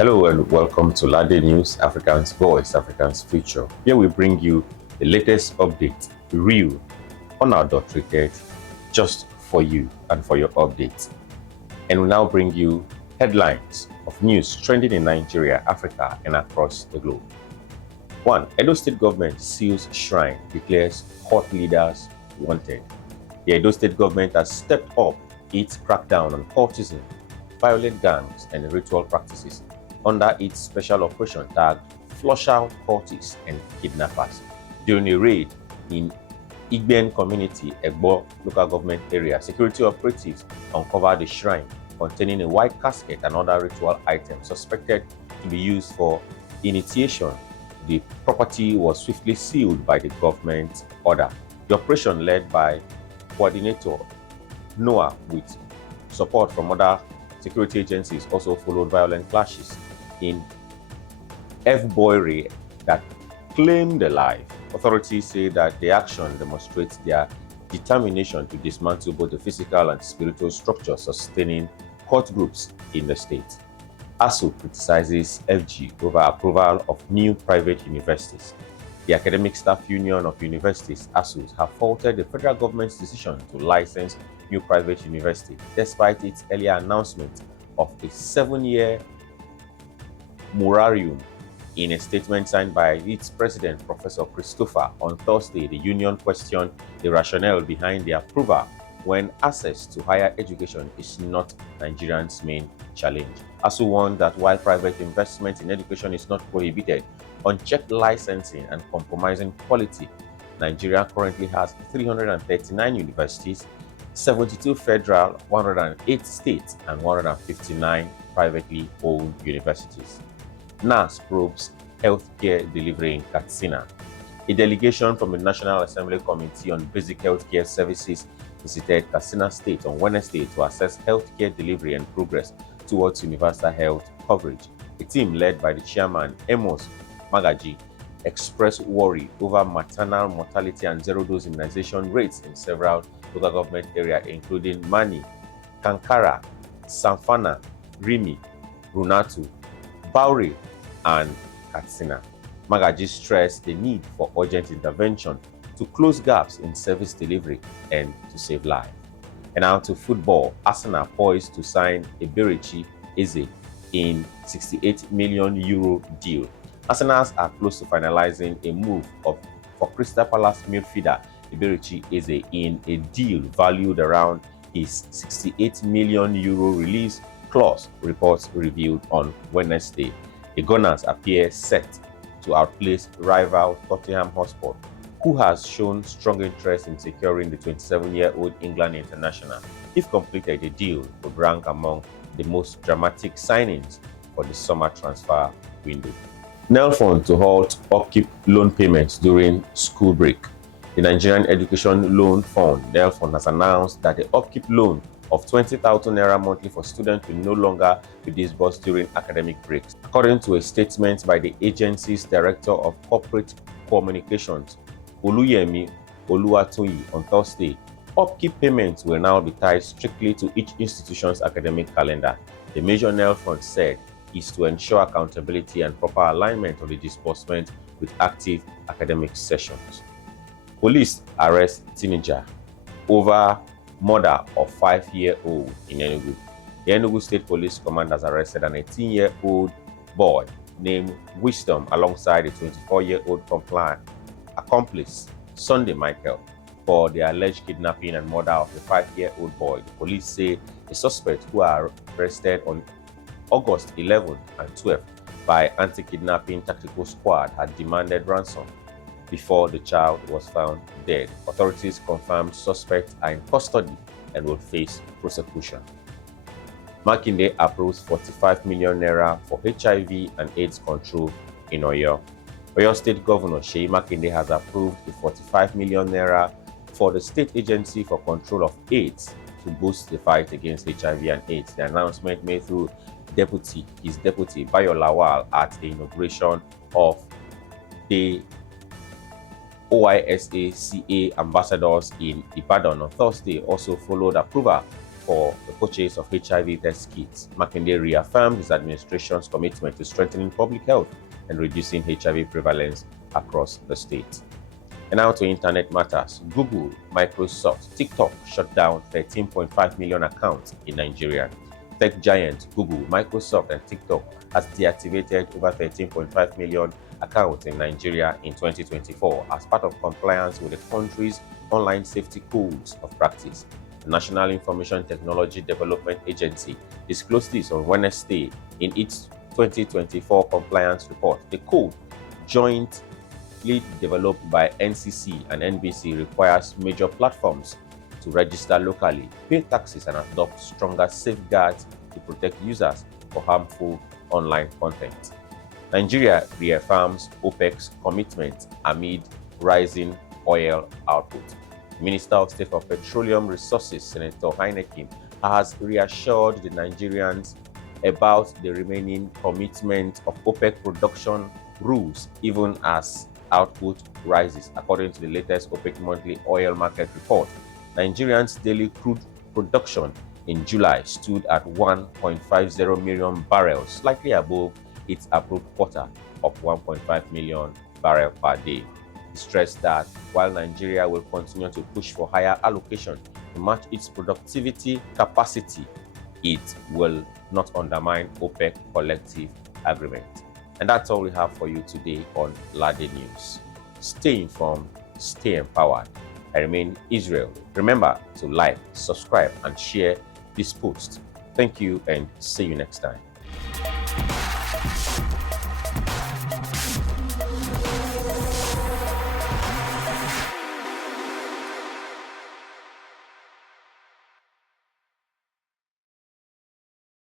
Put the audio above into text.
Hello and welcome to LadeyNews, African's Voice, African's Future. Here we bring you the latest updates, real, unadulterated, just for you and for your updates. And we now bring you headlines of news trending in Nigeria, Africa, and across the globe. 1. Edo State government seals shrine, declares court leaders wanted. The Edo State government has stepped up its crackdown on cultism, violent gangs, and ritual practices under its special operation tagged Flush Out Cultists and Kidnappers. During a raid in Igben community, Egbo local government area, security operatives uncovered a shrine containing a white casket and other ritual items suspected to be used for initiation. The property was swiftly sealed by the government order. The operation, led by coordinator Noah with support from other security agencies, also followed violent clashes in F-Boyre that claimed a life. Authorities say that the action demonstrates their determination to dismantle both the physical and spiritual structures sustaining cult groups in the state. ASU criticizes FG over approval of new private universities. The Academic Staff Union of Universities, ASUs, have faulted the federal government's decision to license new private university, despite its earlier announcement of a 7-year moratorium. In a statement signed by its president, Professor Christopher, on Thursday, the union questioned the rationale behind the approval when access to higher education is not Nigerians' main challenge. ASU warned that while private investment in education is not prohibited, unchecked licensing and compromising quality, Nigeria currently has 339 universities, 72 federal, 108 state, and 159 privately owned universities. NAS probes healthcare delivery in Katsina. A delegation from the National Assembly Committee on Basic Healthcare Services visited Katsina State on Wednesday to assess healthcare delivery and progress towards universal health coverage. A team led by the chairman, Amos Magaji, expressed worry over maternal mortality and zero-dose immunization rates in several local government areas, including Mani, Kankara, Samfana, Rimi, Brunatu, Bauri, and Katsina. Magaji stressed the need for urgent intervention to close gaps in service delivery and to save lives. And now to football. Arsenal poised to sign Eberechi Eze in €68 million deal. Arsenals are close to finalizing a move for Crystal Palace midfielder Eberechi Eze in a deal valued around his €68 million release clause, reports revealed on Wednesday. The Gunners appear set to outplace rival Tottenham Hotspur, who has shown strong interest in securing the 27-year-old England international. If completed, the deal would rank among the most dramatic signings for the summer transfer window. Nelfund to halt upkeep loan payments during school break. The Nigerian Education Loan Fund, Nelfund, has announced that the upkeep loan of 20,000 naira monthly for students will no longer be disbursed during academic breaks. According to a statement by the agency's Director of Corporate Communications, Oluyemi Oluwatoyi, on Thursday, upkeep payments will now be tied strictly to each institution's academic calendar. The measure, Nelfund said, is to ensure accountability and proper alignment of the disbursement with active academic sessions. Police arrest teenager over murder of 5-year-old in Enugu. The Enugu State Police Command has arrested an 18-year-old boy named Wisdom alongside a 24-year-old accomplice, Sunday Michael, for the alleged kidnapping and murder of the 5-year-old boy. The police say the suspects, who are arrested on August 11 and 12 by anti-kidnapping tactical squad, had demanded ransom before the child was found dead. Authorities confirmed suspects are in custody and will face prosecution. Makinde approves 45 million naira for HIV and AIDS control in Oyo. Oyo State Governor Sheyi Makinde has approved the 45 million naira for the State Agency for Control of AIDS to boost the fight against HIV and AIDS. The announcement made through his deputy Bayo Lawal at the inauguration of the OISACA ambassadors in Ibadan on Thursday also followed approval for the purchase of HIV test kits. Makinde reaffirmed his administration's commitment to strengthening public health and reducing HIV prevalence across the state. And now to internet matters. Google, Microsoft, TikTok shut down 13.5 million accounts in Nigeria. Tech giant Google, Microsoft, and TikTok has deactivated over 13.5 million accounts in Nigeria in 2024 as part of compliance with the country's online safety codes of practice. The National Information Technology Development Agency disclosed this on Wednesday in its 2024 compliance report. The code, jointly developed by NCC and NBC, requires major platforms to register locally, pay taxes, and adopt stronger safeguards to protect users for harmful online content. Nigeria reaffirms OPEC's commitment amid rising oil output. Minister of State for Petroleum Resources, Senator Heineken, has reassured the Nigerians about the remaining commitment of OPEC production rules even as output rises. According to the latest OPEC monthly oil market report, Nigerians' daily crude production in July stood at 1.50 million barrels, slightly above its approved quota of 1.5 million barrels per day. He stressed that while Nigeria will continue to push for higher allocation to match its productivity capacity, it will not undermine OPEC collective agreement. And that's all we have for you today on LadeyNews. Stay informed, stay empowered. I remain Israel. Remember to like, subscribe, and share this post. Thank you and see you next time.